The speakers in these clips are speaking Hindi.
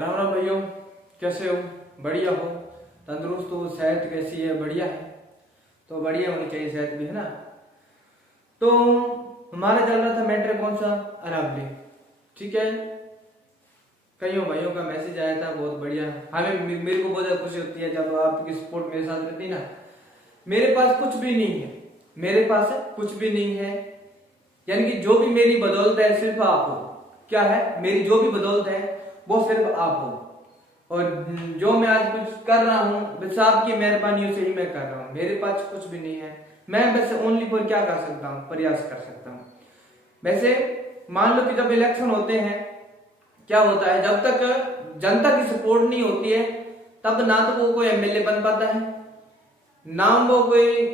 राम राम भाइयों, कैसे हो? बढ़िया हो? तंदुरुस्त हो? सेहत कैसी है? बढ़िया है? तो बढ़िया होनी चाहिए सेहत भी, है ना। तो हमारा चल रहा था मैटर कौन सा, अरावली। ठीक है, कईयों भाइयों का मैसेज आया था, बहुत बढ़िया। हमें मेरे को बहुत ज्यादा खुशी होती है जब आपकी सपोर्ट मेरे साथ रहती है ना। मेरे पास कुछ भी नहीं है, मेरे पास कुछ भी नहीं है, यानी कि जो भी मेरी बदौलत है सिर्फ आप हो। क्या है मेरी जो भी बदौलत है वो सिर्फ आप हो। और जो मैं आज कुछ कर रहा हूँ बस आपकी मेहरबानियों से ही मैं कर रहा हूँ। मेरे पास कुछ भी नहीं है, मैं बस ओनली फॉर क्या कर सकता हूँ, प्रयास कर सकता हूँ। वैसे मान लो कि जब इलेक्शन होते हैं क्या होता है, जब तक जनता की सपोर्ट नहीं होती है तब ना तो वो कोई एमएलए बन पाता है, ना वो कोई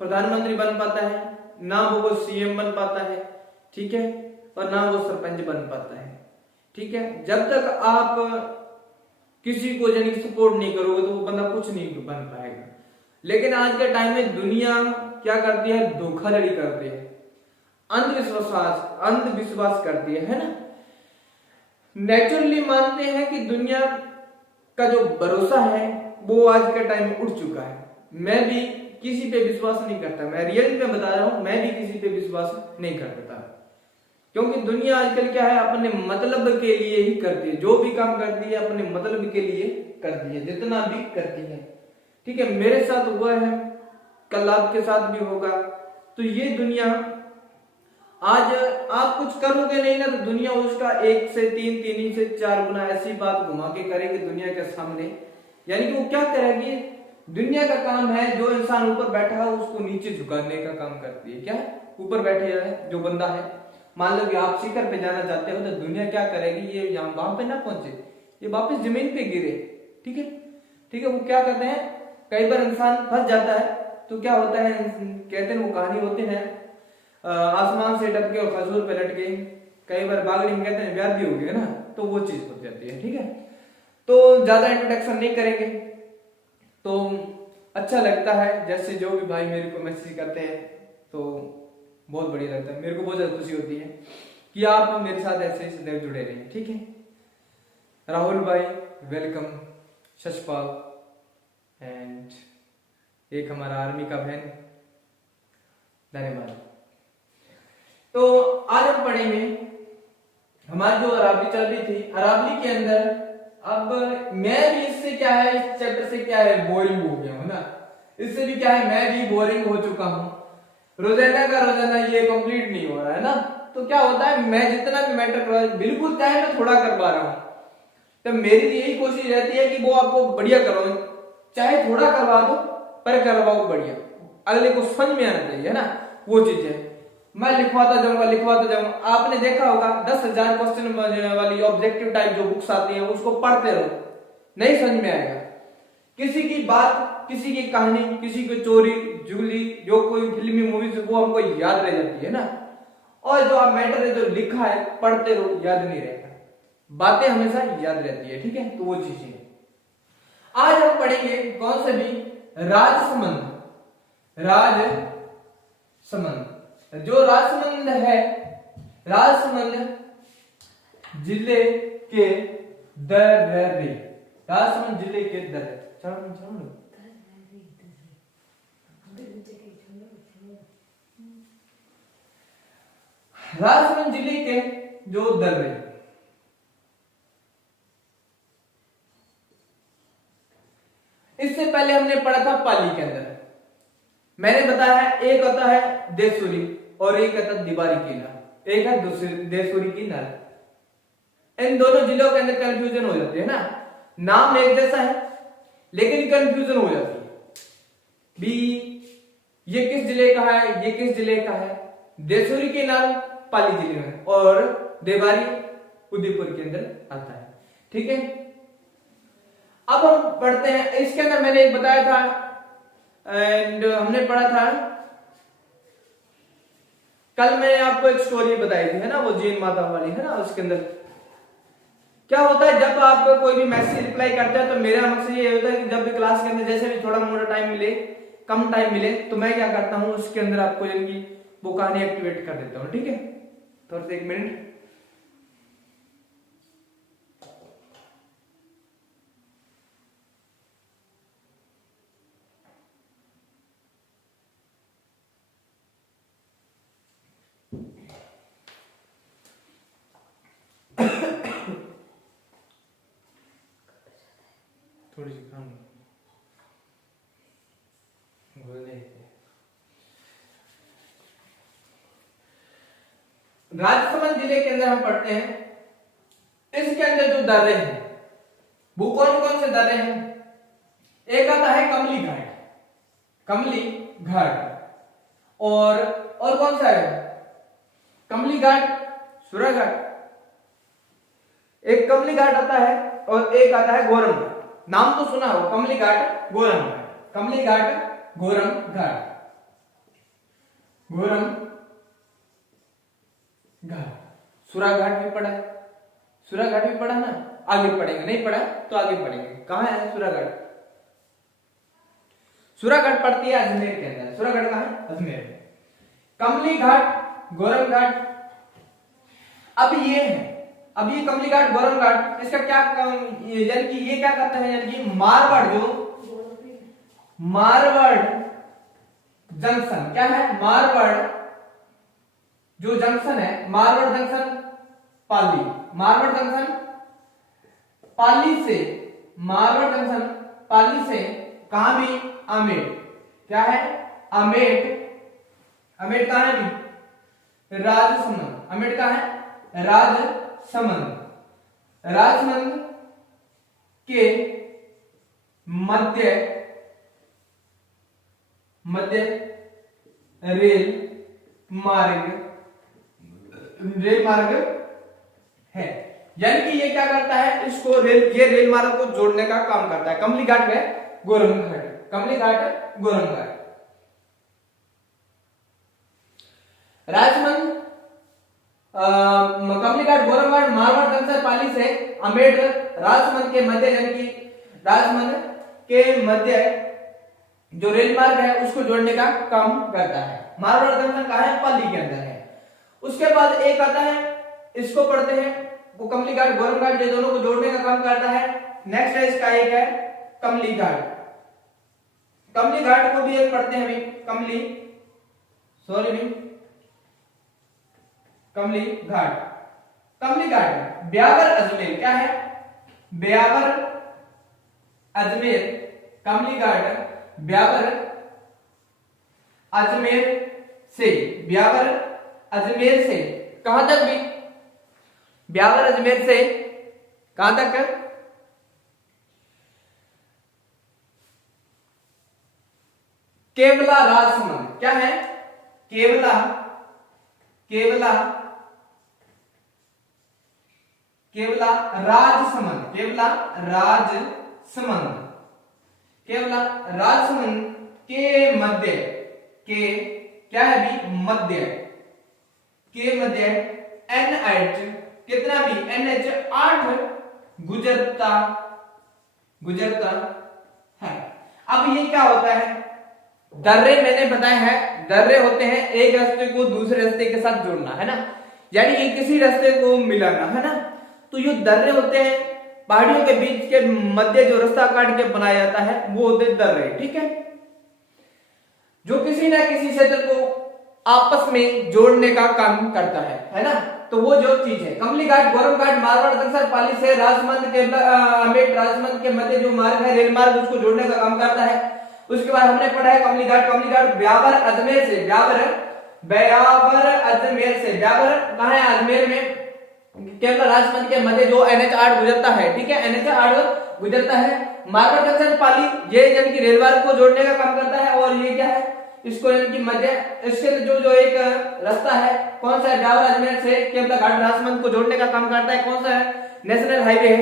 प्रधानमंत्री बन पाता है, ना वो कोई सीएम बन पाता है, ठीक है, और ना वो सरपंच बन पाता है। ठीक है, जब तक आप किसी को यानी सपोर्ट नहीं करोगे तो वो बंदा कुछ नहीं बन पाएगा। लेकिन आज के टाइम में दुनिया क्या करती है, धोखाधड़ी करती है, अंधविश्वास करती है ना। नेचुरली मानते हैं कि दुनिया का जो भरोसा है वो आज के टाइम में उठ चुका है। मैं भी किसी पे विश्वास नहीं करता, मैं रियल में बता रहा हूं, मैं भी किसी पे विश्वास नहीं करता। क्योंकि दुनिया आजकल क्या है, अपने मतलब के लिए ही करती है, जो भी काम करती है अपने मतलब के लिए करती है, जितना भी करती है। ठीक है, मेरे साथ हुआ है, कल आपके साथ भी होगा। तो ये दुनिया आज आप कुछ करोगे नहीं ना तो दुनिया उसका 1 से 3, 3 से 4 गुना ऐसी बात घुमा के करेगी दुनिया के सामने। यानी कि वो क्या करेगी, दुनिया का काम है जो इंसान ऊपर बैठा है उसको नीचे झुकाने का काम करती है। क्या ऊपर बैठे है जो बंदा है, मान लो कि आप शिखर पे जाना चाहते हो तो दुनिया क्या करेगी, ये यहाँ वहां पे ना पहुंचे, ये वापस जमीन पे गिरे। ठीक है, ठीक है, वो क्या कहते हैं, कई बार इंसान फंस जाता है तो क्या होता है, कहते हैं वो कहानी होते हैं आसमान से टपके और खजूर पे लटके, कई बार बागड़ी में कहते हैं व्याधि हो गई ना, तो वो चीज हो जाती है। ठीक है, तो ज्यादा इंट्रोडक्शन नहीं करेंगे। तो अच्छा लगता है जैसे जो भी भाई मेरे को मैसेज करते हैं तो बहुत बढ़िया लगता है, मेरे को बहुत ज्यादा खुशी होती है कि आप मेरे साथ ऐसे सदैव जुड़े रहें। ठीक है, राहुल भाई वेलकम, शशपाल एंड एक हमारा आर्मी का बहन, धन्यवाद। तो आज हम पढ़ेंगे हमारी जो अरावली चल रही थी, अरावली के अंदर अब मैं भी इससे क्या है, इस चैप्टर से क्या है बोरिंग हो गया हूं ना, इससे भी क्या है मैं भी बोरिंग हो चुका हूं। रोजाना का रोजाना ये कंप्लीट नहीं हो रहा है ना, तो क्या होता है मैं जितना भी मैटर करवा बिल्कुल चाहे मैं थोड़ा करवा रहा हूं तो मेरी यही कोशिश रहती है कि वो आपको बढ़िया करवाओ, चाहे थोड़ा करवा दो पर करवाओ बढ़िया, अगले को समझ में आना चाहिए ना, वो चीज है। मैं लिखवाता जाऊंगा। आपने देखा होगा 10,000 क्वेश्चन वाली ऑब्जेक्टिव टाइप जो बुक्स आती है उसको पढ़ते रहो, नहीं समझ में आएगा। किसी की बात, किसी की कहानी, किसी की चोरी जुगली, जो कोई फिल्मी मूवीज वो हमको याद रह जाती है ना, और जो आप मैटर है जो लिखा है पढ़ते रहो, याद नहीं रहता, बातें हमेशा याद रहती है। ठीक है, तो वो चीजें आज हम पढ़ेंगे कौन से भी, राजसमंद। जो राजसमंद है, राजसमंद जिले के दर्रे, राजसमंद जिले के दर्रे, राजसमंद जिले के जो दर्रे, इससे पहले हमने पढ़ा था पाली के अंदर, मैंने बताया एक होता है देशूरी और एक होता है दीवारी किला, एक है देशूरी किला। इन दोनों जिलों के अंदर कंफ्यूजन हो जाती है ना, नाम एक जैसा है लेकिन कंफ्यूजन हो जाती है भी, ये किस जिले का है, ये किस जिले का है। देशूरी के नाम पाली जिले में और देवारी उदयपुर के अंदर आता है। ठीक है, अब हम पढ़ते हैं, इसके अंदर मैंने एक बताया था एंड हमने पढ़ा था कल, मैंने आपको एक स्टोरी बताई थी है ना, वो जैन माता वाली है ना। उसके अंदर क्या होता है, जब आप कोई भी मैसेज रिप्लाई करते हैं तो मेरा मकसद ये होता है कि जब भी क्लास के अंदर जैसे भी थोड़ा मोटा टाइम मिले, कम टाइम मिले, तो मैं क्या करता हूं उसके अंदर आपको यानी कि वो कहानी एक्टिवेट कर देता हूं। ठीक है, थोड़ा सा 1 मिनट। राजसमंद जिले के अंदर हम पढ़ते हैं, इसके अंदर जो दर्रे हैं वो कौन कौन से दर्रे हैं? एक आता है कमली घाट, कमली घाट, और कौन सा है? कमली घाट, सुरा घाट। एक कमली घाट आता है और एक आता है गोरम घाट। नाम तो सुना हो, कमली घाट, गोरम घाट, कमली घाट, गोरम घाट, गोरम घाट। सुरा घाट भी पढ़ा है, सुरा घाट भी पढ़ा ना, आगे पढ़ेंगे, नहीं पढ़ा तो आगे पढ़ेंगे। कहां है सुरा घाट? सुरा घाट पड़ती है अजमेर के अंदर। सुरा घाट कहां है? अजमेर में। कमली घाट, गोरम घाट, अब ये है, अब ये कमली घाट, गोरम घाट, इसका क्या यानी कि ये क्या करता है, यानी कि मारवाड़, जो मारवाड़ जंक्शन क्या है, मारवाड़ जो जंक्शन है, मारवाड़ जंक्शन पाली, मारवाड़ जंक्शन पाली से, मारवाड़ जंक्शन पाली से कहां भी? अमेठ। क्या है? अमेठ, अमेठ कहां है भी? राजसमंद। अमेठ कहां है? राजसमंद। राजसमंद के मध्य रेल मार्ग है। यानी कि ये क्या करता है, इसको ये रेल मार्ग को जोड़ने का काम करता है। कमली घाट में गोरम घाट, कमली घाट, गोरम घाट। राजमंद, कमली घाट, गोरम घाट, मारवाड़ जंक्शन पाली से अमेठ, राजमंद के मध्य, यानी कि राजमंद के मध्य जो रेल मार्ग है उसको जोड़ने का काम करता है। मारवाड़ जंक्शन कहां है? पाली के अंदर है। उसके बाद एक आता है, इसको पढ़ते हैं, वो कमली घाट, गोरम घाट, ये दोनों को जोड़ने का काम करता है। नेक्स्ट है इसका एक है कमली घाट। कमली घाट को भी एक पढ़ते हैं अभी, कमली, सॉरी भी, कमली घाट। कमली घाट ब्यावर अजमेर, क्या है? ब्यावर अजमेर, कमली घाट ब्यावर अजमेर से, ब्यावर अजमेर से कहां तक भी? ब्यावर अजमेर से कहां तक? केवला राजसमंद। क्या है? केवला, केवला, केवला राजसमंद, केवला राजसमंद, केवला राजसमंद के मध्य, के क्या है भी? मध्य, के मध्य NH कितना भी? NH 8 गुजरता है। अब ये क्या होता है? दर्रे मैंने बताया है, दर्रे होते हैं एक रास्ते को दूसरे रास्ते के साथ जोड़ना, है ना, यानी कि किसी रास्ते को मिलाना, है ना। तो ये दर्रे होते हैं, पहाड़ियों के बीच के मध्य जो रास्ता काट के बनाया जाता है वो होते हैं दर्रे, ठीक है, जो किसी ना किसी क्षेत्र को आपस में जोड़ने का काम करता है ना। तो वो जो चीज है, कमली घाट, गोरम घाट, मारवाड़ जंक्शन पाली से राजसमंद के अमेठ, राजसमंद के मध्य जो मार्ग है, रेल मार्ग, उसको जोड़ने का काम करता है। उसके बाद हमने पढ़ा है कमली घाट, कमली घाट ब्यावर अजमेर से, ब्यावर अजमेर से, ब्यावर कहां है? अजमेर में। केवल राजसमंद के मध्य जो NH 8 गुजरता है, ठीक है, NH 8 गुजरता है। मारवाड़ जंक्शन पाली, ये यानी कि रेल मार्ग को जोड़ने का काम करता है। और ये क्या है? इसको यानी कि मध्य, इसके जो एक रास्ता है, कौन सा है? ब्यावर अजमेर से केवला घाट राजसमंद को जोड़ने का काम करता है। कौन सा है? नेशनल हाईवे है,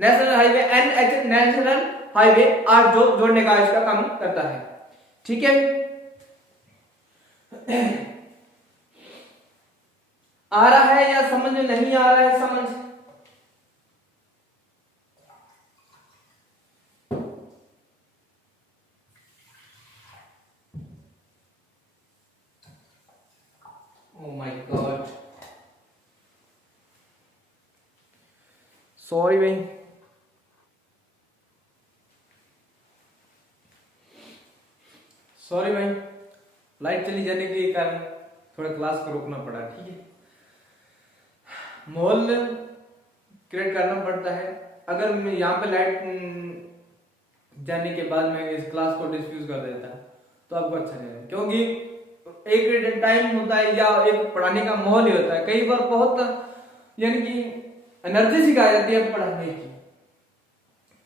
national highway NH, national highway 8 जो जोड़ने का इसका काम करता है, ठीक है। आ रहा है या समझ में नहीं आ रहा है? समझ, ओ माय गॉड, सॉरी भाई, सॉरी भाई, लाइट चली जाने के कारण थोड़ा क्लास को रोकना पड़ा, ठीक है। माहौल क्रिएट करना पड़ता है। अगर यहाँ पे लाइट जाने के बाद मैं इस क्लास को डिस्फ्यूज कर देता तो आपको अच्छा नहीं लगेगा, क्योंकि एक टाइम होता है या एक पढ़ाने का माहौल ही होता है। कई बार बहुत यानी कि एनर्जी सिखाई जाती है पढ़ाने की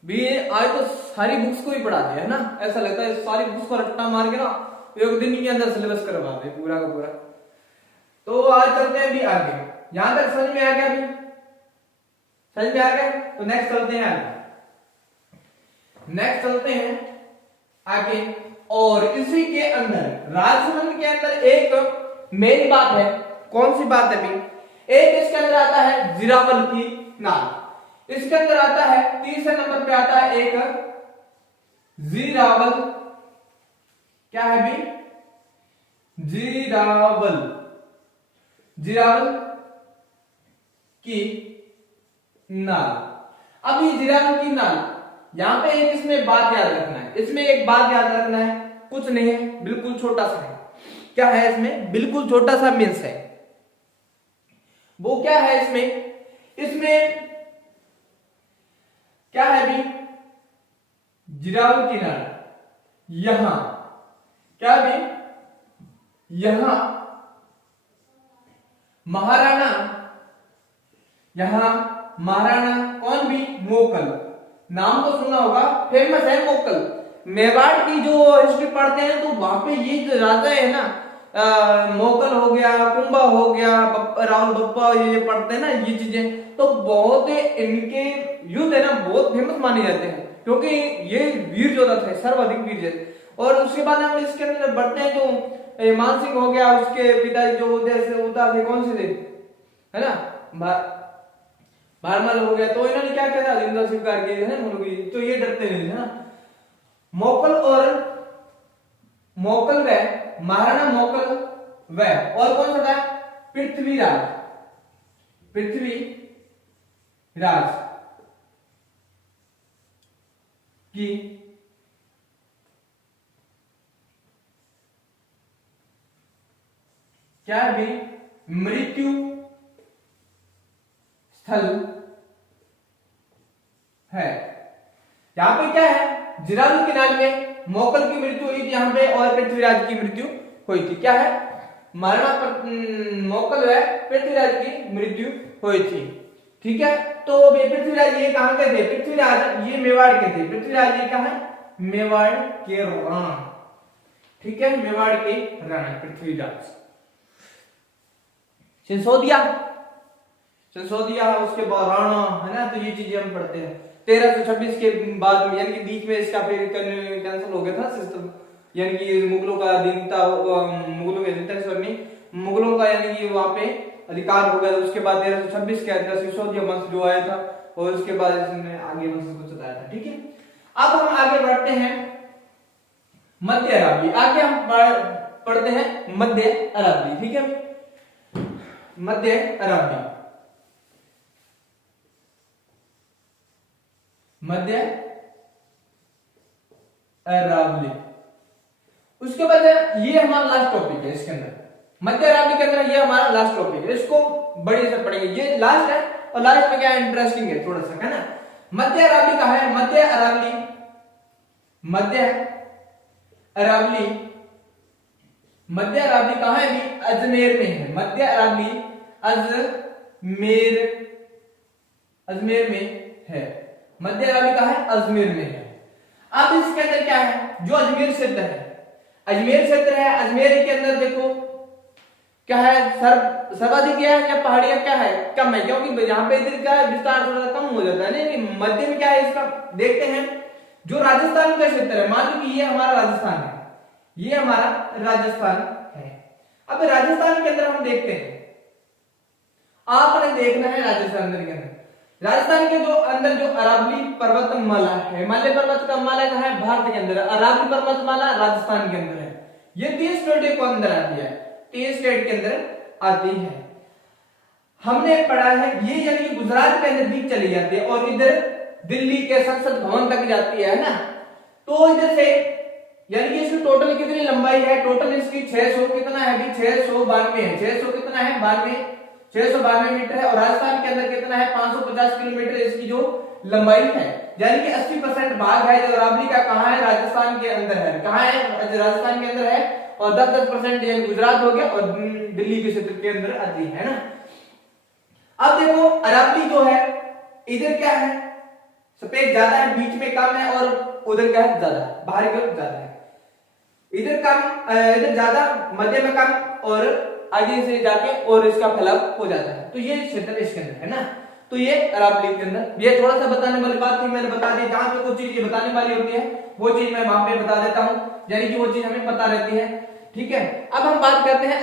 भी। आज तो सारी बुक्स को ही पढ़ा दिया है ना, ऐसा लगता है सारी बुक्स को रट्टा मार के ना एक दिन के अंदर सिलेबस करवा दे पूरा का पूरा। तो आज चलते हैं भी आगे, यहां तक समझ में आ गया अभी, समझ में आ गया। तो नेक्स्ट चलते हैं आगे, नेक्स्ट चलते हैं आगे। और इसी के अंदर राजसमंद के अंदर एक मेन बात है, कौन सी बात है भी, एक इसके अंदर आता है जीरावल की नाल, इसके अंदर आता है तीसरे नंबर पे आता है एक जीरावल, क्या है भी, जीरावल, जीरावल की नाल। अब ये जीरावल की नाल, यहां पे एक इसमें बात याद रखना है, इसमें एक बात याद रखना है, कुछ नहीं है, बिल्कुल छोटा सा है। क्या है इसमें, बिल्कुल छोटा सा मीन्स है। वो क्या है इसमें, इसमें क्या है भी, जीरावल की नाल, यहां क्या भी, यहां महाराणा, यहां महाराणा कौन भी, मोकल, नाम तो सुना होगा, फेमस है मोकल। मेवाड़ की जो हिस्ट्री पढ़ते हैं तो वहां पे ये जो राजा है ना, मोकल हो गया, कुंभा हो गया, रावल बप्पा, ये पढ़ते हैं ना ये चीजें, तो बहुत इनके युद्ध है ना बहुत फेमस माने जाते हैं, क्योंकि ये वीर योद्धा थे, सर्वाधिक वीर थे। और उसके बाद हम इसके अंदर बढ़ते हैं, जो मानसिंह हो गया, उसके पिताजी जो होता थे कौन से थे, है ना, भारमल हो गया। तो इन्होंने क्या किया था, जिंदा स्वीकार किया है ना, तो ये डरते नहीं थे ना। मोकल और मोकल व महाराणा मोकल व और कौन सा था, पृथ्वीराज, पृथ्वीराज की क्या भी मृत्यु स्थल है। यहां पे क्या है, जीरावल की नाल में मोकल की मृत्यु हुई थी यहाँ पे, और पृथ्वीराज की मृत्यु हुई थी। क्या है, महाराणा मोकल है, पृथ्वीराज की मृत्यु हुई थी। ठीक है, तो पृथ्वीराज ये कहां के थे, पृथ्वीराज ये मेवाड़ के थे, पृथ्वीराज ये कहां है, मेवाड़ के राणा। ठीक है, मेवाड़ के राणा पृथ्वीराज। सिसोदिया उसके बाद राणा, है ना, तो ये चीजें हम पढ़ते हैं। 1326 के बाद में, यानी कि बीच में इसका फिर कैंसिल हो गया था सिस्टम, यानी कि मुगलों का दिन था, मुगलों के दिन था, सॉरी मुगलों का यानी कि वहां पे अधिकार हो गया। उसके बाद 1326 के अंदर सिसोदिया वंश जो आया था, और उसके बाद इसने आगे वंश को चलाया था। ठीक है, अब हम आगे बढ़ते हैं मध्य अरावली, आगे हम पढ़ते हैं मध्य अरावली। ठीक है, मध्य अरावली, मध्य अरावली। उसके बाद ये हमारा लास्ट टॉपिक है इसके अंदर, मध्य अरावली के अंदर ये हमारा लास्ट टॉपिक है, इसको बड़ी से पढ़ेंगे, ये लास्ट है। और लास्ट में क्या है, इंटरेस्टिंग है थोड़ा सा, है ना। मध्य अरावली का है, मध्य अरावली, मध्य अरावली, मध्य अरावली कहां है भी, अजमेर में है। मध्य अरावली अजमेर, अजमेर में है। मध्य अरावली कहां है, अजमेर में है। अब इसके अंदर क्या है, जो अजमेर क्षेत्र है, अजमेर क्षेत्र है, अजमेर के अंदर देखो क्या है, सर्वाधिक है या पहाड़ियां क्या है, कम है, क्योंकि यहाँ पे इधर का विस्तार थोड़ा सा कम हो जाता है। नहीं, मध्य में क्या है इसका देखते हैं, जो राजस्थान का क्षेत्र है, मान लो कि ये हमारा राजस्थान है, ये हमारा राजस्थान है। अब राजस्थान के अंदर हम देखते हैं, आपने देखना है राजस्थान के अंदर, राजस्थान के जो अंदर जो अरावली पर्वतमाला है, हिमालय पर्वत का माला कहां है, भारत के अंदर, अरावली पर्वतमाला राजस्थान के अंदर है। ये 30 स्टेट को अंदर आती है, 30 स्टेट के अंदर आती है। हमने पढ़ा है ये, यानी कि गुजरात के अंदर भी चली जाती है, और इधर दिल्ली के संसद भवन तक जाती है ना। तो इधर से यानी कि इसकी टोटल कितनी लंबाई है, टोटल इसकी 600 कितना है भी, 692 है, 600 कितना है 92, 692 मीटर है। और राजस्थान के अंदर कितना है, 550 किलोमीटर इसकी जो लंबाई है, यानी कि 80% भाग है जो अरावली का कहाँ है, राजस्थान के अंदर है। कहाँ है, राजस्थान के अंदर है। और 10% यानी गुजरात हो गया और दिल्ली के क्षेत्र के अंदर आती है ना। अब देखो अरावली जो है इधर क्या है, सफेद ज्यादा है, बीच में कम है, और उधर क्या है ज्यादा, बाहर की ओर ज्यादा है। इधर कम, इधर ज्यादा, मध्य में कम, और आगे से जाके और इसका फैलाव हो जाता है। तो ये क्षेत्र इसके अंदर है ना। तो ये अरावली के अंदर, ये थोड़ा सा बताने वाली बात थी, मैंने बता दी। जहां पे कुछ चीज ये बताने वाली होती है वो चीज मैं वहां पे बता देता हूं, यानी कि वो चीज हमें पता रहती है। ठीक है, अब हम बात करते हैं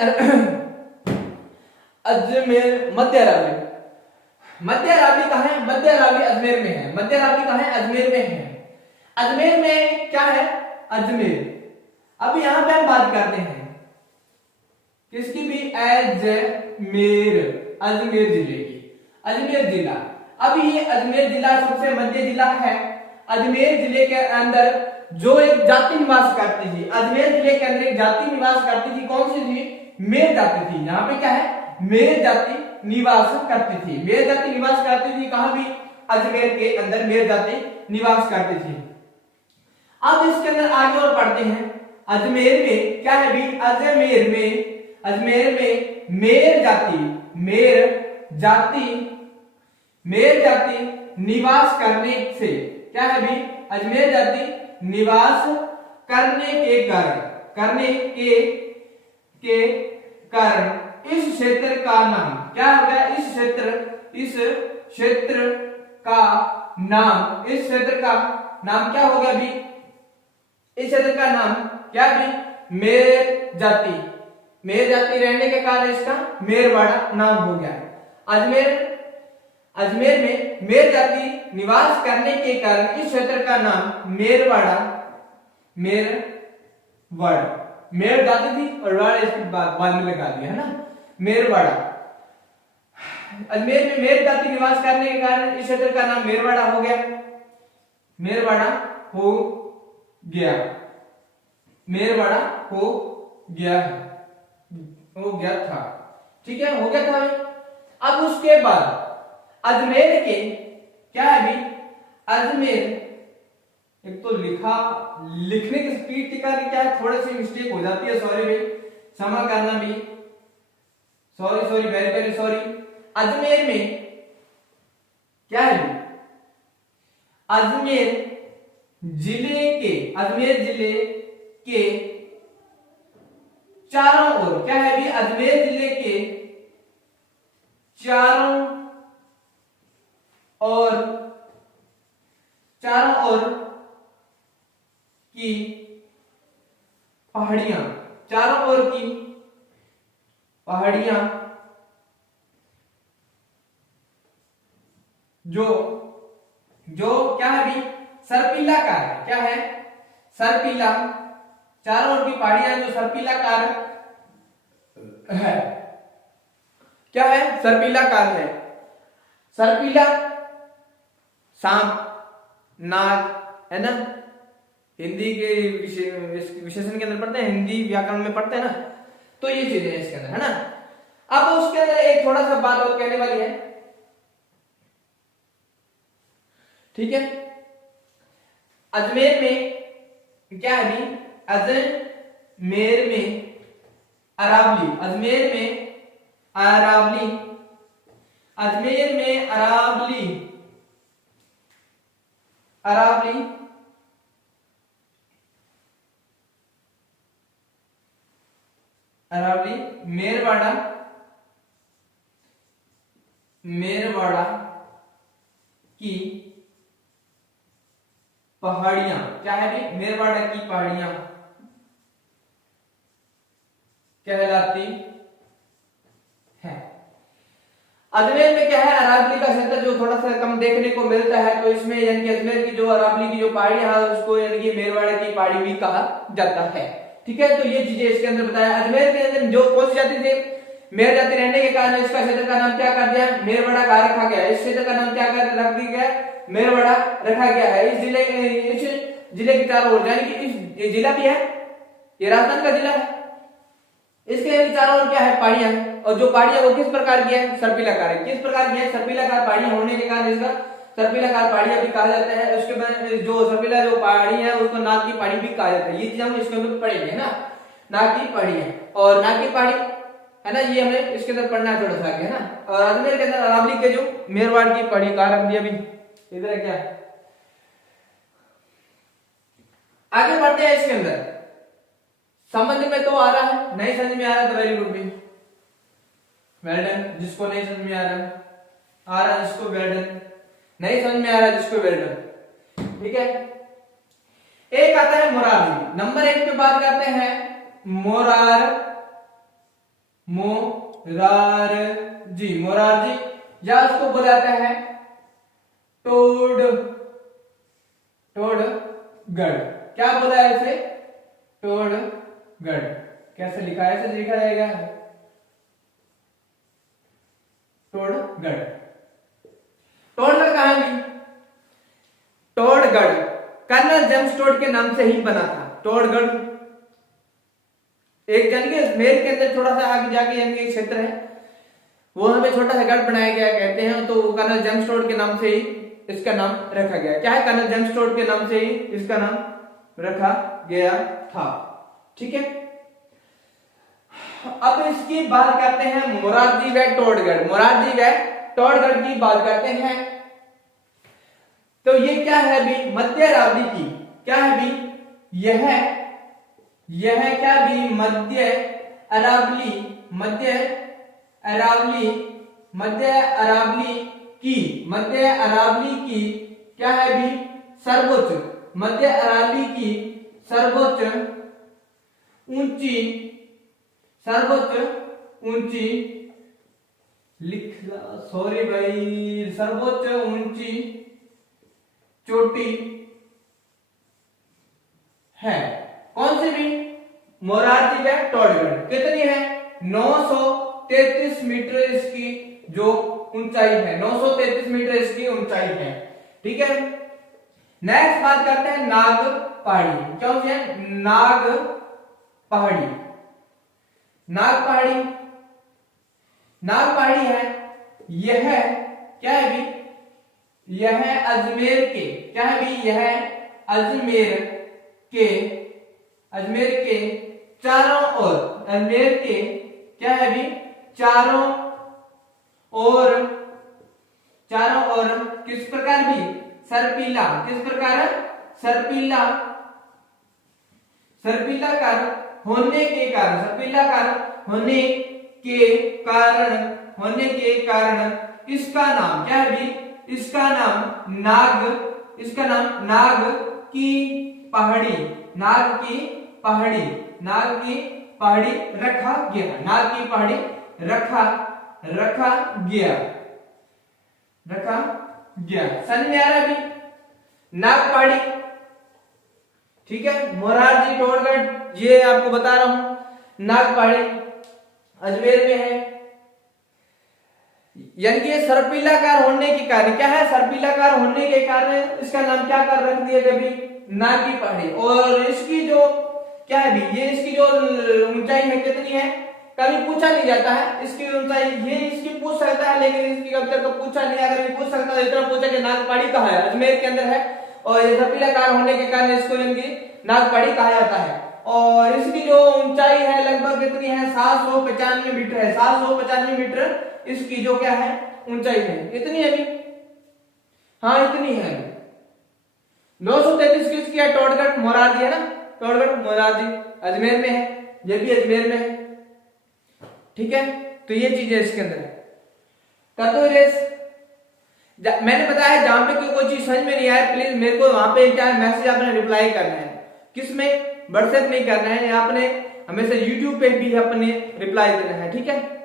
अजमेर, मध्य अरावली। मध्य अरावली कहां है, मध्य अरावली अजमेर में है। मध्य अरावली कहां है, अजमेर में है। अजमेर में क्या है, अजमेर। अब यहां पे हम बात करते हैं किसकी भी, अजमेर, अजमेर जिले की, अजमेर जिला। अब ये अजमेर जिला सबसे मध्य जिला है। अजमेर जिले के अंदर जो एक जाति निवास करती थी, अजमेर जिले के अंदर एक जाति निवास करती थी, कौन सी थी, मेर जाति थी। यहाँ पे क्या है, मेर जाति निवास करती थी। मेर जाति निवास करती थी कहां भी, अजमेर के अंदर मेर जाति निवास करती थी। अब इसके अंदर आगे और पढ़ते हैं, अजमेर में क्या है भी, अजमेर में, अजमेर में मेर जाति, मेर जाति, मेर जाति निवास करने से क्या है भी, अजमेर जाति निवास करने के कारण, करने के कारण इस क्षेत्र का नाम क्या हो गया, इस क्षेत्र का नाम, इस क्षेत्र का नाम क्या हो गया भी, इस क्षेत्र का नाम क्या भी, मेर जाति, मेर जाति रहने के कारण इसका मेरवाड़ा नाम हो गया। अजमेर में मेर जाति निवास करने के कारण इस क्षेत्र का नाम मेरवाड़ा, मेरवाड़ा, मेर जाति थी और वाड़ा इसके बाद में लगा दिया है ना, मेरवाड़ा। अजमेर में मेर जाति निवास करने के कारण इस क्षेत्र का नाम मेरवाड़ा हो गया, मेरवाड़ा हो गया, मेरवाड़ा हो गया, हो गया था। ठीक है, हो गया था भाई। अब उसके बाद अजमेर के क्या है भी, अजमेर, एक तो लिखने की स्पीड टिका की क्या है, थोड़ी सी मिस्टेक हो जाती है, सॉरी भाई, क्षमा करना भी, sorry sorry, very very sorry. Ajmer में क्या है भी, अजमेर जिले के, अजमेर जिले के चारों ओर क्या है भी, अजमेर जिले के चारों ओर की पहाड़ियां, चारों ओर की पहाड़ियां जो क्या है भी, सर्पिलाकार है। क्या है, सर्पिला, चारों ओर की पहाड़ियां जो सर्पिलाकार है, क्या है, सर्पिलाकार है। सर्पिला सांप, नाग है ना, हिंदी के विशेषण के अंदर पढ़ते हैं, हिंदी व्याकरण में पढ़ते हैं ना, तो ये चीजें इसके अंदर है ना। अब उसके अंदर एक थोड़ा सा बात और कहने वाली है, ठीक है। अजमेर में क्या है भी, अजमेर में अरावली, अजमेर में अरावली, अजमेर में अरावली, अरावली अरावली, मेरवाड़ा, मेरवाड़ा की पहाड़ियां क्या है भी, मेरवाड़ा की पहाड़ियां कहलाती है। अजमेर में क्या है, अरावली का क्षेत्र जो थोड़ा सा कम देखने को मिलता है, तो इसमें यानी कि अजमेर की जो अरावली की जो पहाड़ियां है उसको यानी कि मेरवाड़ा की पहाड़ी भी कहा जाता है। ठीक है, तो ये चीजें इसके अंदर बताया। अजमेर के अंदर जो कौन सी जाति थे, मेर जाति रहने के कारण इसका क्षेत्र का नाम क्या कर दिया, मेरवाड़ा का रखा गया। इस क्षेत्र का नाम क्या कर रख दिया गया, मेरवाड़ा रखा गया है। इस जिले के चारों ओर, यानी कि इस जिला भी है, ये राजस्थान का जिला है, इसके चारों ओर क्या है, पहाड़ियां हैं, और जो पहाड़ियां वो किस प्रकार की है, सर्पिलाकार है। किस प्रकार की है, सर्पिलाकार पहाड़ियां होने के कारण इसका सर्पिलाकार पहाड़ियां भी कहा जाता है। उसके बाद जो सर्पिला जो पहाड़ी है उसको नाग की पहाड़ी भी कहा जाता है। ये चीज हम इसके अंदर पढ़ेंगे ना, नाग की पहाड़ी है और नाग की पहाड़ी है ना, ये हमें इसके अंदर पढ़ना है थोड़ा सा आगे है ना। और अजमेर के अंदर अरावली के जो मेरवाड़ की पहाड़ी कहा रख दिया अभी इधर है क्या। आगे बढ़ते हैं इसके अंदर, समझ में तो आ रहा है, नहीं समझ में आ रहा है तो वेरी गुड भी, वेल डन। जिसको नहीं समझ में आ रहा है जिसको वेल डन, नहीं समझ में आ रहा है जिसको वेल डन, ठीक है। एक आता है मोरारजी, नंबर 1 पे बात करते हैं मोरारजी, मोरारजी या उसको बोला जाता है टोडगढ़। क्या बोला है इसे, टोडगढ़। कैसे लिखा है, ऐसे लिखा जाएगा टोडगढ़। टोडगढ़ कहां है, टोडगढ़ कर्नल जेम्स टोड के नाम से ही बना था। टोडगढ़ एक जानिए अजमेर के अंदर थोड़ा सा आगे जाके यानी क्षेत्र है, वो हमें छोटा सा गढ़ बनाया गया कहते हैं, तो कर्नल जेम्स टोड के नाम से ही इसका नाम रखा गया। क्या है, कर्नल जेम्स टोड के नाम से ही इसका नाम रखा गया था, ठीक है। अब इसकी बात करते हैं मोरारजी व टोडगढ़, मोरारजी व टोडगढ़ की बात करते हैं। तो ये क्या है भी, मध्य अरावली की, क्या है भी, यह क्या भी मध्य अरावली, मध्य अरावली की क्या है भी सर्वोच्च, मध्य अरावली की सर्वोच्च ऊंची लिखला, सॉरी भाई, सर्वोच्च ऊंची चोटी है। कौन सी भी, मोरारजी व टोडगढ़। कितनी है, 933 मीटर इसकी जो ऊंचाई है, 933 मीटर इसकी ऊंचाई है, ठीक है। नेक्स्ट बात करते हैं नाग पहाड़ी। कौन सी है, नाग पहाड़ी। नाग पहाड़ी, नाग पहाड़ी है, यह क्या है भी, यह अजमेर के, क्या है भी, यह अजमेर के चारों ओर, अजमेर के क्या है भी, चारों ओर किस प्रकार भी सर्पिला, किस प्रकार, सर्पिलाकार होने के कारण, सर्पिलाकार होने के कारण इसका नाम क्या है भी, इसका नाम नाग की पहाड़ी, नाग की पहाड़ी रखा गया, नाग की पहाड़ी रखा गया। समझ में आ रहा है भी, नाग पहाड़ी, ठीक है। मोरारजी टोडगढ़ ये आपको बता रहा हूं, नाग पहाड़ी अजमेर में है, यानी कि सर्पिलाकार होने के कारण, क्या है, सर्पिलाकार होने के कारण इसका नाम क्या कर रख दिया कभी, नाग की पहाड़ी। और इसकी जो क्या है भी, ये इसकी जो ऊंचाई है कितनी है, कभी पूछा नहीं जाता है इसकी ऊंचाई, ये इसकी पूछ सकता है लेकिन इसकी कभी तक पूछा नहीं, अगर ये पूछ सकता है इतना पूछा कि नाग पहाड़ी कहाँ है, अजमेर के अंदर है, और ये सर्पिलाकार होने के कारण इसको इनकी नाग पहाड़ी कहा जाता है। और इसकी जो ऊंचाई है लगभग कितनी है, 795 मीटर है, 795 मीटर इसकी जो क्या है ऊंचाई है, इतनी है भी, हाँ इतनी है। 933 किसकी है, टोडगढ़ मोरारजी है ना, टोडगढ़ मोरारजी अजमेर में है, ये भी अजमेर में है, ठीक है। तो ये चीज है इसके अंदर। कर रेस, मैंने बताया जहां पे कोई चीज समझ में नहीं आए प्लीज मेरे को वहां पे क्या मैसेज आपने रिप्लाई करना है, किसमें, व्हाट्सएप नहीं करना है, आपने हमेशा यूट्यूब पे भी अपने रिप्लाई देना है, ठीक है।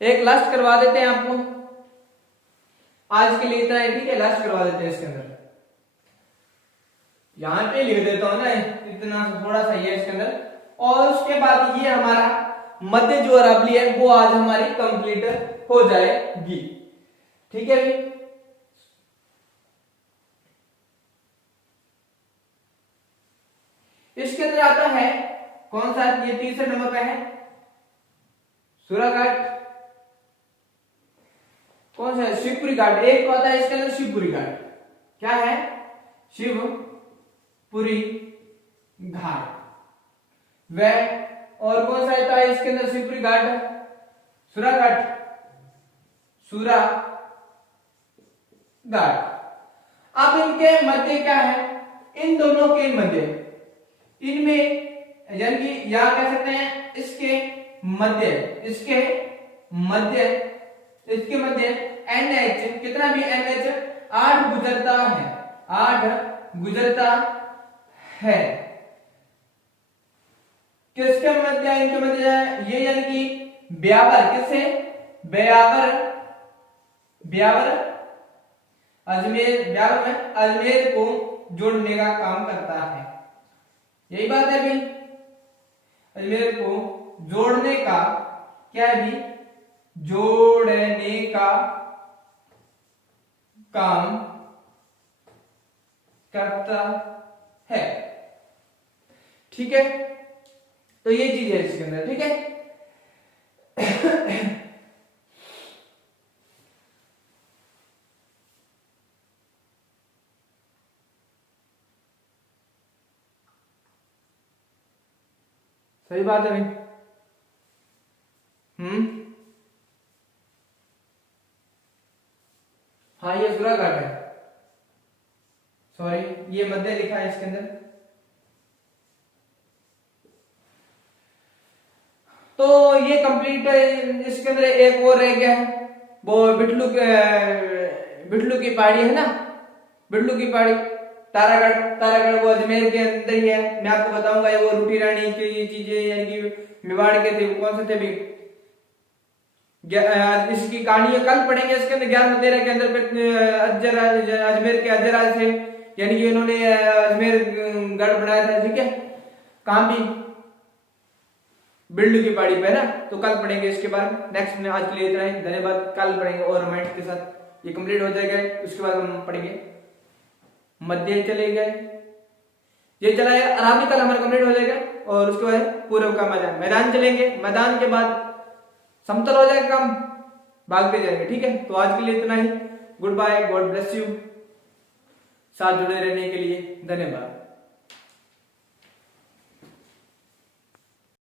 एक लास्ट करवा देते हैं आपको, आज के लिए इतना है, ठीक है, लास्ट करवा देते हैं इसके अंदर, यहां पे लिख देता हूं ना, इतना थोड़ा सा ये इसके अंदर। और उसके बाद ये हमारा मध्य जो अरावली है वो आज हमारी कंप्लीट हो जाएगी, ठीक है जी। इसके अंदर आता है कौन सा, ये तीसरे नंबर पे है सूराघाट कौन सा है? शिवपुरी घाट। एक आता है इसके अंदर शिवपुरी घाट। क्या है? शिवपुरी घाट। वह और कौन सा आता है इसके अंदर शिवपुरी घाट? सूराघाट। सूरा घाट। अब इनके मध्य क्या है? इन दोनों के मध्य, इनमें यानी कि या कह सकते हैं इसके मध्य, इसके मध्य NH, कितना भी NH 8 गुजरता है, 8 गुजरता है। किसके मध्य? इनके मध्य ये यानी कि ब्यावर, किससे? ब्यावर अजमेर, ब्यावर में अजमेर को जोड़ने का काम करता है। यही बात है भाई, अजमेर को जोड़ने का क्या है भी? जोड़ने का काम करता है। ठीक है, तो ये चीज है इसके अंदर। ठीक है, सही बात है भाई। हाँ, ये सूराघाट है। सॉरी, ये मध्य लिखा है इसके अंदर। तो ये कंप्लीट है। इसके अंदर एक और रह गया है, वो बिटलू की पहाड़ी है ना, बिटलू की पहाड़ी, तारागढ़ वो अजमेर के अंदर ही है। मैं आपको बताऊंगा ये वो रूठी रानी की ये चीजें यानी कि मेवाड़ के थे, कौन से थे भी। इसकी कहानी कल पढ़ेंगे। इसके अंदर 1113 के अंदर अजमेर के अजराज थे, यानी कि इन्होंने अजमेर गढ़ बनाया था। ठीक है, कहां भी? बिल्ड की पहाड़ी पे ना। तो कल पढ़ेंगे इसके बारे में। नेक्स्ट में आज के लिए इतना ही, धन्यवाद। कल पढ़ेंगे और रामायण के साथ ये कंप्लीट हो जाएगा। उसके बाद हम पढ़ेंगे मध्य चले गए, ये चला है आराम, कल हमारा कंप्लीट हो जाएगा। और उसके बाद पूर्व का मैदान चलेंगे। मैदान के बाद समतल हो जाएगा, काम भागते जाएंगे। ठीक है, तो आज के लिए इतना ही। Good bye, God bless you. साथ जुड़े रहने के लिए धन्यवाद।